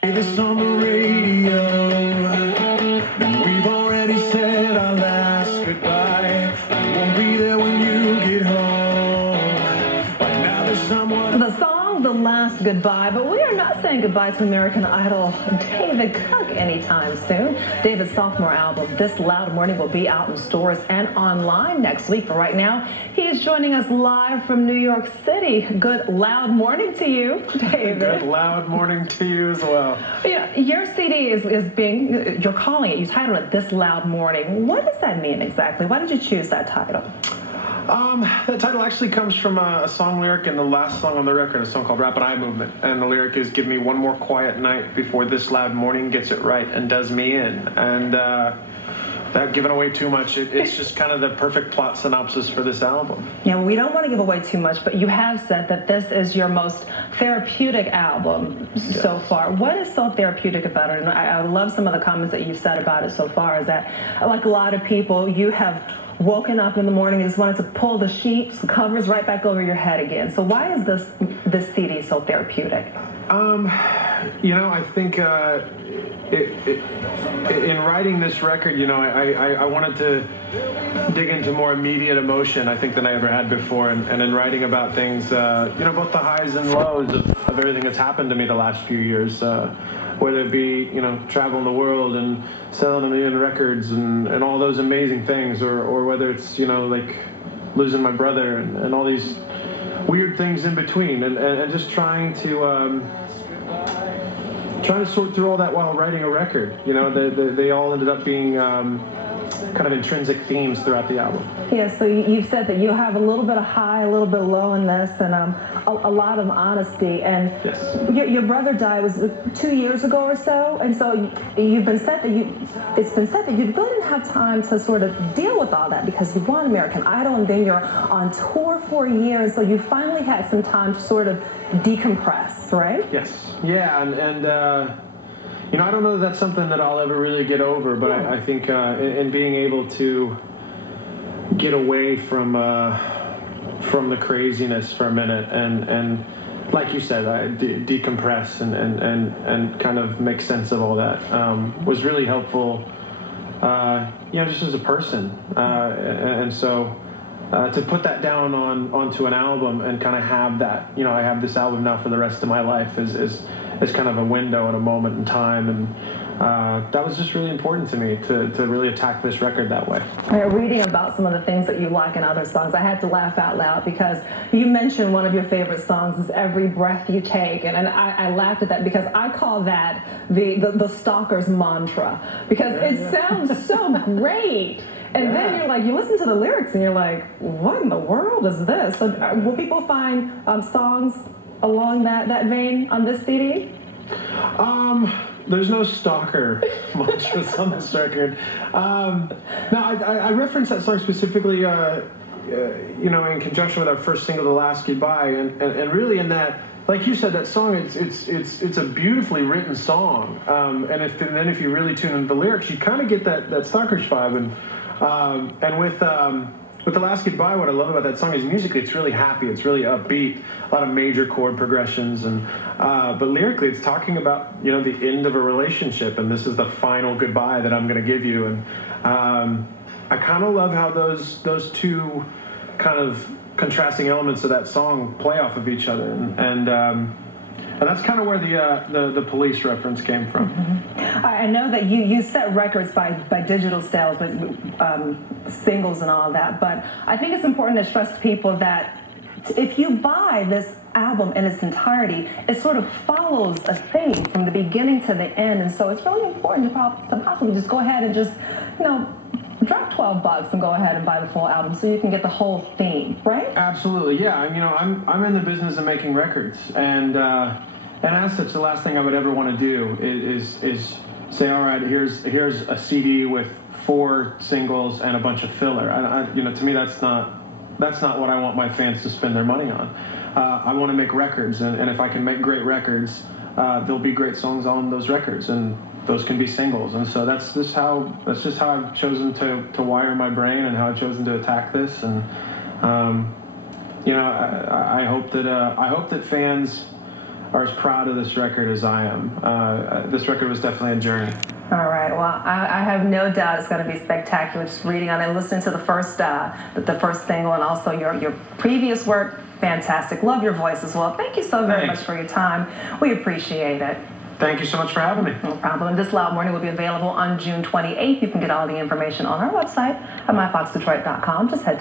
This on the radio, and we've already said our last goodbye. I won't be there when you get home. But now there's someone. The song, The Last Goodbye, but we are not saying goodbye to American Idol David Cook anytime soon. David's sophomore album, This Loud Morning, will be out in stores and online next week. But right now, he is joining us live from New York City. Good loud morning to you, David. Good loud morning to you as well. Yeah, your CD is being, you're calling it, you titled it This Loud Morning. What does that mean exactly? Why did you choose that title? That title actually comes from a song lyric in the last song on the record, a song called Rapid Eye Movement. And the lyric is, give me one more quiet night before this loud morning gets it right and does me in. And without giving away too much, it's just kind of the perfect plot synopsis for this album. Yeah, well, we don't want to give away too much, but you have said that this is your most therapeutic album so far. What is so therapeutic about it? And I love some of the comments that you've said about it so far, is that, like a lot of people, you have woken up in the morning and just wanted to pull the sheets, the covers right back over your head again. So why is this CD so therapeutic? You know, I think in writing this record, you know, I wanted to dig into more immediate emotion, I think, than I ever had before. And in writing about things, you know, both the highs and lows of everything that's happened to me the last few years, whether it be, you know, traveling the world and selling a million records and all those amazing things, or whether it's, you know, like losing my brother and all these weird things in between, and just trying to sort through all that while writing a record. You know, they all ended up being kind of intrinsic themes throughout the album. Yeah, so you've said that you have a little bit of high, a little bit low in this, and a lot of honesty. And yes. Your brother died, was 2 years ago or so, and so it's been said that you really didn't have time to sort of deal with all that because you won American Idol and then you're on tour for a year, and so you finally had some time to sort of decompress, right? Yes. Yeah, and you know, I don't know that that's something that I'll ever really get over, but I think in being able to get away from the craziness for a minute and like you said, decompress and kind of make sense of all that was really helpful, you know, just as a person. And so to put that down onto an album and kind of have that, you know, I have this album now for the rest of my life is kind of a window and a moment in time, and that was just really important to me to really attack this record that way. Reading about some of the things that you like in other songs, I had to laugh out loud because you mentioned one of your favorite songs is Every Breath You Take, and I laughed at that because I call that the stalker's mantra, because it sounds so great. And then you're like, you listen to the lyrics and you're like, what in the world is this? So will people find songs along that vein on this CD? There's no stalker mantras on this record. No, I referenced that song specifically, you know, in conjunction with our first single, The Last Goodbye, and really in that, like you said, that song, it's a beautifully written song, and then if you really tune into the lyrics, you kind of get that stalkerish vibe, and with The Last Goodbye, what I love about that song is musically it's really happy, it's really upbeat, a lot of major chord progressions, and but lyrically it's talking about, you know, the end of a relationship, and this is the final goodbye that I'm going to give you, and I kind of love how those two kind of contrasting elements of that song play off of each other, and that's kind of where the Police reference came from. Mm-hmm. I know that you set records by digital sales, but singles and all that. But I think it's important to stress to people that if you buy this album in its entirety, it sort of follows a theme from the beginning to the end, and so it's really important to possibly just go ahead and just, you know, drop $12 and go ahead and buy the full album so you can get the whole theme, right? Absolutely, yeah. You know, I'm in the business of making records, and as such, the last thing I would ever want to do is say, all right, here's a CD with 4 singles and a bunch of filler. You know, to me, that's not what I want my fans to spend their money on. I want to make records, and if I can make great records, there'll be great songs on those records, and those can be singles. And so that's just how I've chosen to wire my brain and how I've chosen to attack this. And you know, I hope that fans are as proud of this record as I am. This record was definitely a journey. All right. Well, I have no doubt it's going to be spectacular. Just reading on it, listening to the first single, and also your previous work. Fantastic. Love your voice as well. Thank you so very much for your time. We appreciate it. Thank you so much for having me. No problem. This Loud Morning will be available on June 28th. You can get all the information on our website at MyFoxDetroit.com. Just head